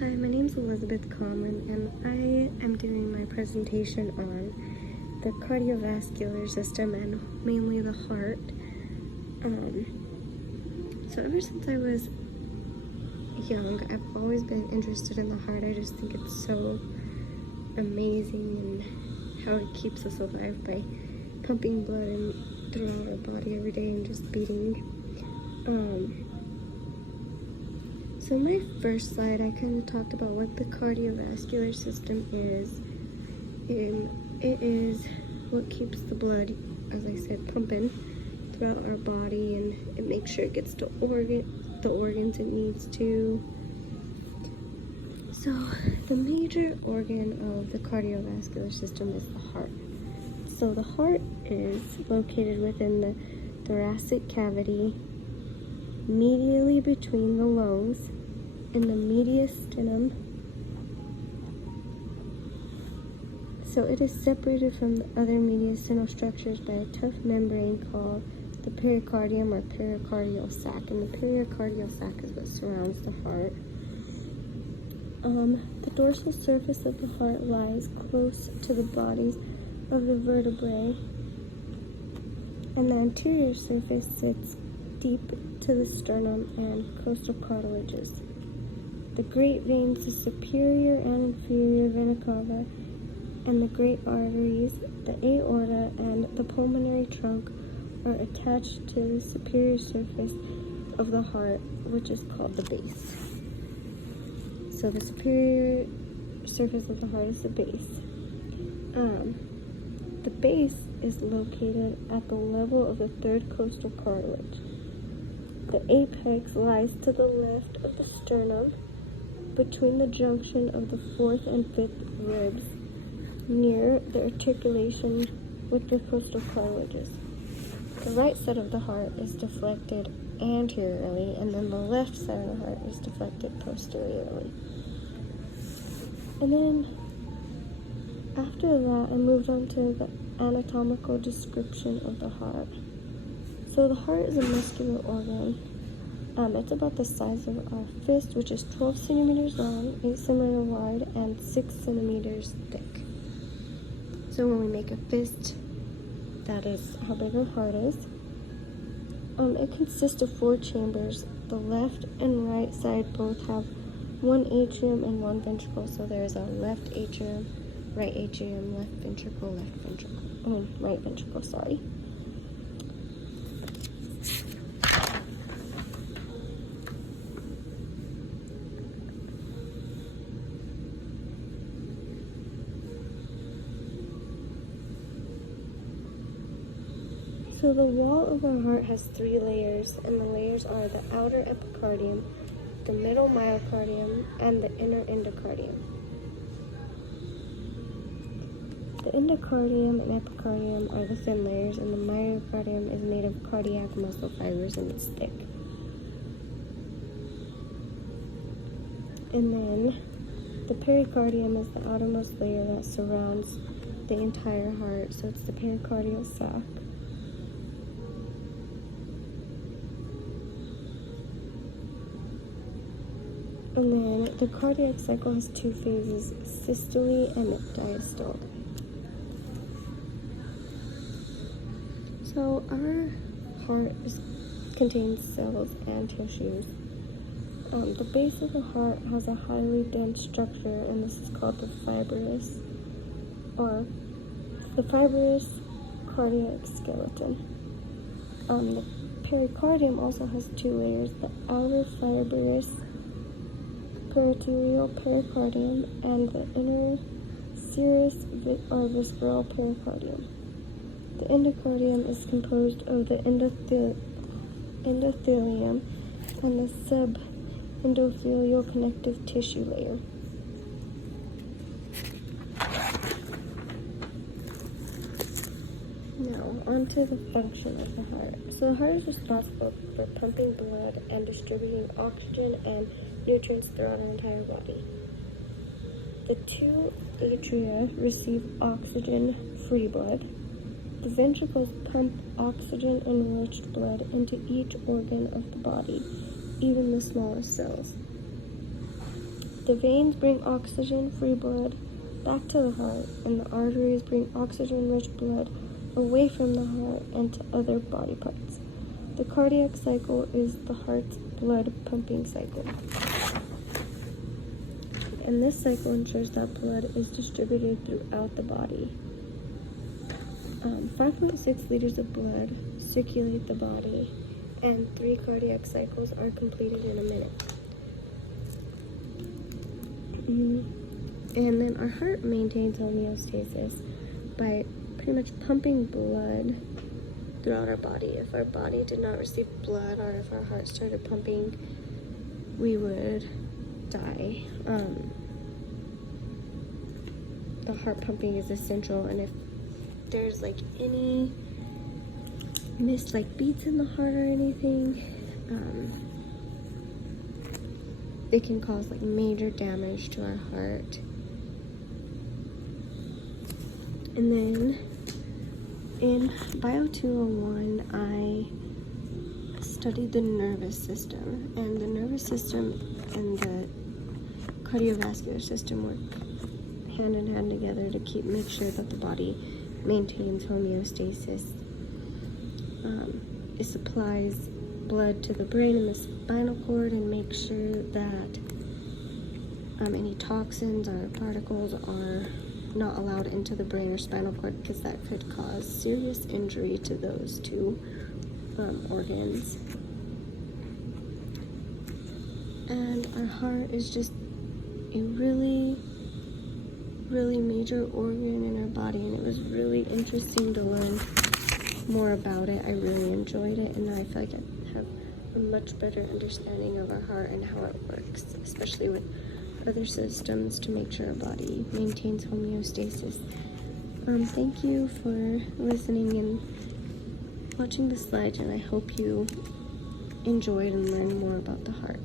Hi, my name is Elizabeth Conlon, and I am doing my presentation on the cardiovascular system and mainly the heart. So ever since I was young, I've always been interested in the heart. I just think it's so amazing and how it keeps us alive by pumping blood throughout our body every day and just beating. So my first slide, I kind of talked about what the cardiovascular system is. It is what keeps the blood, as I said, pumping throughout our body, and it makes sure it gets to the organs it needs to. So the major organ of the cardiovascular system is the heart. So the heart is located within the thoracic cavity, medially between the lungs and the mediastinum. So it is separated from the other mediastinal structures by a tough membrane called the pericardium or pericardial sac, and the pericardial sac is what surrounds the heart. The dorsal surface of the heart lies close to the bodies of the vertebrae, and the anterior surface sits deep to the sternum and costal cartilages. The great veins, the superior and inferior vena cava, and the great arteries, the aorta, and the pulmonary trunk are attached to the superior surface of the heart, which is called the base. So the superior surface of the heart is the base. The base is located at the level of the third costal cartilage. The apex lies to the left of the sternum, between the junction of the fourth and fifth ribs, near the articulation with the costal cartilages. The right side of the heart is deflected anteriorly, and then the left side of the heart is deflected posteriorly. And then after that, I moved on to the anatomical description of the heart. So the heart is a muscular organ. It's about the size of our fist, which is 12 centimeters long, 8 centimeters wide, and 6 centimeters thick. So when we make a fist, that is how big our heart is. It consists of 4 chambers. The left and right side both have one atrium and one ventricle. So there's a left atrium, right atrium, right ventricle, sorry. So the wall of our heart has 3 layers, and the layers are the outer epicardium, the middle myocardium, and the inner endocardium. The endocardium and epicardium are the thin layers, and the myocardium is made of cardiac muscle fibers, and it's thick. And then the pericardium is the outermost layer that surrounds the entire heart, so it's the pericardial sac. And then the cardiac cycle has 2 phases, systole and diastole. So our heart contains cells and tissues. The base of the heart has a highly dense structure, and this is called the fibrous cardiac skeleton. The pericardium also has 2 layers, the outer fibrous peritoneal pericardium and the inner serous or visceral pericardium. The endocardium is composed of the endothelium and the subendothelial connective tissue layer. Now, onto the function of the heart. So the heart is responsible for pumping blood and distributing oxygen and nutrients throughout our entire body. The 2 atria receive oxygen-free blood. The ventricles pump oxygen-enriched blood into each organ of the body, even the smallest cells. The The veins bring oxygen-free blood back to the heart, and the arteries bring oxygen-rich blood away from the heart and to other body parts. The cardiac cycle is the heart's blood pumping cycle. And this cycle ensures that blood is distributed throughout the body. 5.6 liters of blood circulate the body, and 3 cardiac cycles are completed in a minute. And then our heart maintains homeostasis by pretty much pumping blood throughout our body. If our body did not receive blood, or if our heart started pumping, we would die. The heart pumping is essential, and if there's like any missed like beats in the heart or anything, it can cause like major damage to our heart. And then in Bio 201, I studied the nervous system, and the nervous system and the cardiovascular system work hand in hand together to make sure that the body maintains homeostasis. It supplies blood to the brain and the spinal cord and makes sure that any toxins or particles are not allowed into the brain or spinal cord, because that could cause serious injury to those two organs. And our heart is just a really major organ in our body, and it was really interesting to learn more about it. I really enjoyed it, and I feel like I have a much better understanding of our heart and how it works, especially with other systems, to make sure our body maintains homeostasis. Thank you for listening and watching the slides, and I hope you enjoyed and learned more about the heart.